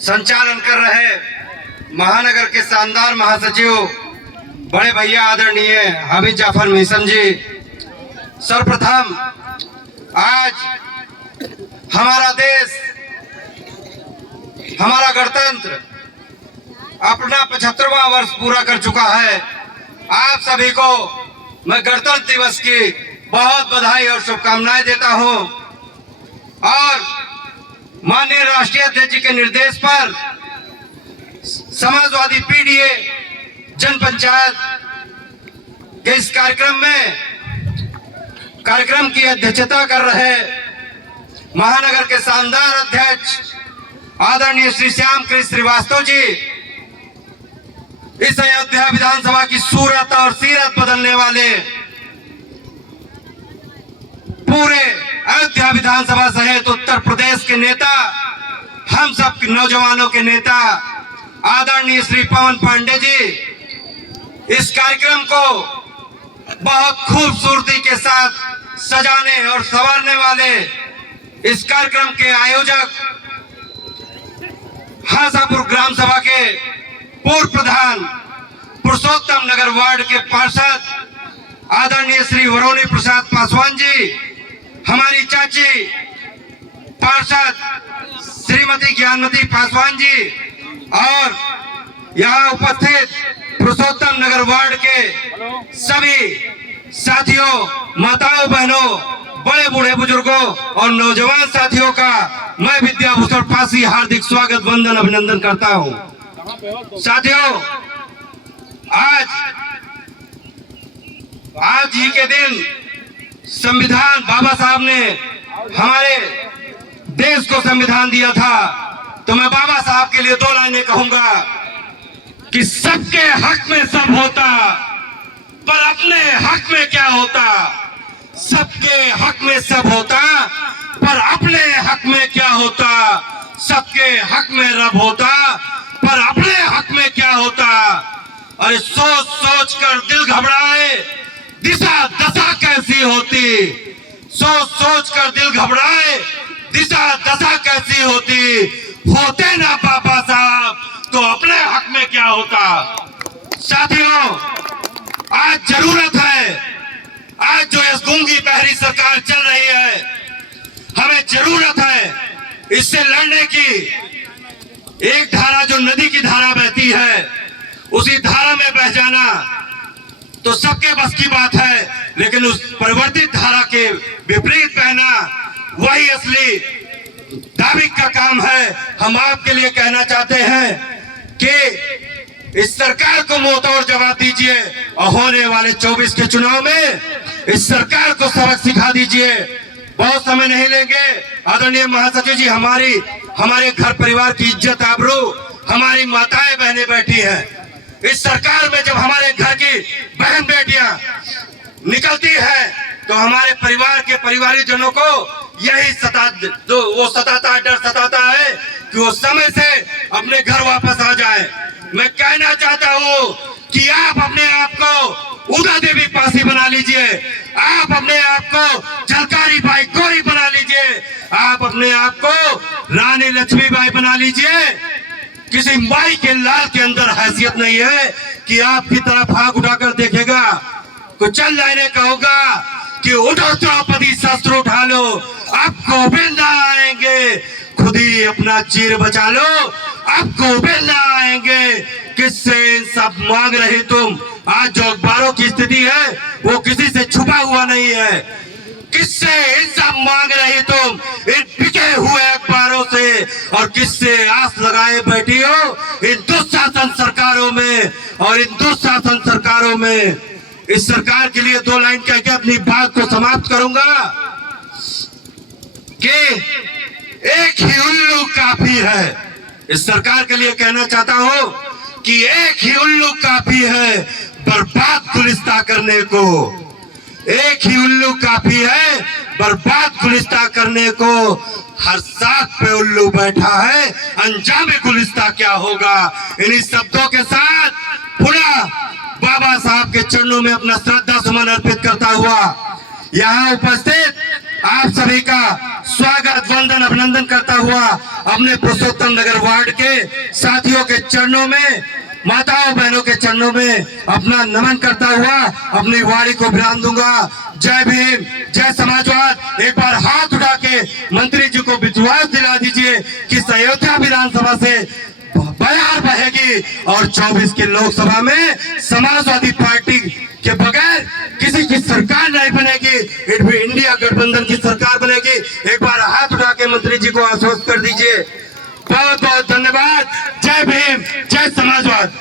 संचालन कर रहे महानगर के शानदार महासचिव बड़े भैया आदरणीय हामिद जाफर मिशन जी, सर्वप्रथम आज हमारा देश, हमारा गणतंत्र अपना 75वां वर्ष पूरा कर चुका है। आप सभी को मैं गणतंत्र दिवस की बहुत बधाई और शुभकामनाएं देता हूं और माननीय राष्ट्रीय अध्यक्ष जी के निर्देश पर समाजवादी पीडीए जन पंचायत के इस कार्यक्रम की अध्यक्षता कर रहे महानगर के शानदार अध्यक्ष आदरणीय श्री श्याम कृष्ण श्रीवास्तव जी, इस अयोध्या विधानसभा की सूरत और सीरत बदलने वाले, पूरे अयोध्या विधानसभा सहित उत्तर प्रदेश के नेता, हम सब नौजवानों के नेता आदरणीय श्री पवन पांडे जी, इस कार्यक्रम को बहुत खूबसूरती के साथ सजाने और संवारने वाले इस कार्यक्रम के आयोजक हासापुर ग्राम सभा के पूर्व प्रधान पुरुषोत्तम नगर वार्ड के पार्षद आदरणीय श्री वरुणी प्रसाद पासवान जी, हमारी चाची पार्षद श्रीमती ज्ञानमती पासवान जी और यहाँ उपस्थित पुरुषोत्तम नगर वार्ड के सभी साथियों, माताओं, बहनों, बड़े बूढ़े बुजुर्गों और नौजवान साथियों का मैं विद्याभूषण पासी हार्दिक स्वागत, वंदन, अभिनंदन करता हूँ। साथियों, आज ही के दिन संविधान, बाबा साहब ने हमारे देश को संविधान दिया था, तो मैं बाबा साहब के लिए दो लाइनें कहूंगा कि सबके हक में सब होता, पर अपने हक में क्या होता। सबके हक में सब होता, पर अपने हक में क्या होता। सबके हक में रब होता, पर अपने हक में क्या होता। अरे सोच सोच कर दिल घबराए, दिशा दशा कैसी होती। सोच सोच कर दिल घबराए, दिशा दशा कैसी होती। होते ना बाबा साहब तो अपने हक में क्या होता। साथियों, आज जरूरत है, आज जो इस गूंगी बहरी सरकार चल रही है, हमें जरूरत है इससे लड़ने की। एक धारा जो नदी की धारा बहती है, उसी धारा में बह जाना तो सबके बस की बात है, लेकिन उस परिवर्तित धारा के विपरीत बहना वही असली धार्मिक का काम है। हम आपके लिए कहना चाहते हैं कि इस सरकार को मुंहतोड़ जवाब दीजिए और होने वाले 24 के चुनाव में इस सरकार को सबक सिखा दीजिए। बहुत समय नहीं लेंगे। आदरणीय महासचिव जी, हमारे घर परिवार की इज्जत आबरू, हमारी माताएं बहनें बैठी हैं। इस सरकार में जब हमारे घर की बहन बेटियां निकलती है तो हमारे परिवार के परिवारजनों को यही डर सताता है कि वो समय से अपने घर वापस आ जाए। मैं कहना चाहता हूँ कि आप अपने आप को उदा देवी पासी बना लीजिए, आप अपने आप को झलकारी बाई गौरी बना लीजिए, आप अपने आप को रानी लक्ष्मीबाई बना लीजिए। किसी माई के लाल के अंदर हैसियत नहीं है कि आपकी तरफ आंख उठाकर देखेगा, कोई चल जाने कहोगा कि उठो द्रौपदी शस्त्र उठा लो, अब गोविंद आएंगे, खुद ही अपना चीर बचा लो, अब गोविंद आएंगे। किससे सब मांग रहे तुम। आज जो अखबारों की स्थिति है वो किसी से छुपा हुआ नहीं है। किससे इंसाफ मांग रहे तुम, इन बिके हुए अखबारों से, और किससे आस लगाए बैठी हो इन दुशासन सरकारों में। और इन दुशासन सरकारों में इस सरकार के लिए दो लाइन कह के अपनी बात को समाप्त करूंगा कि एक ही उल्लू काफी है। इस सरकार के लिए कहना चाहता हूं कि एक ही उल्लू काफी है बर्बाद गुलिस्ता करने को। एक ही उल्लू काफी है बर्बाद गुलिस्ता करने को। हर साथ पे उल्लू बैठा है, अंजाम गुलिस्ता क्या होगा। इन्हीं शब्दों के साथ पुनः बाबा साहब के चरणों में अपना श्रद्धा सुमन अर्पित करता हुआ यहाँ उपस्थित आप सभी का स्वागत वंदन अभिनंदन करता हुआ अपने पुरुषोत्तम नगर वार्ड के साथियों के चरणों में, माताओं बहनों के चरणों में अपना नमन करता हुआ अपनी वाणी को विराम दूंगा। जय भीम, जय समाजवाद। एक बार हाथ उठा के मंत्री जी को विश्वास दिला दीजिए कि अयोध्या विधानसभा से बयार बहेगी और 24 की लोकसभा में समाजवादी पार्टी के बगैर किसी की सरकार नहीं बनेगी, इट भी इंडिया गठबंधन की सरकार बनेगी। एक बार हाथ उठा के मंत्री जी को आश्वस्त कर दीजिए। बहुत बहुत धन्यवाद। जय भीम, जय समाजवाद।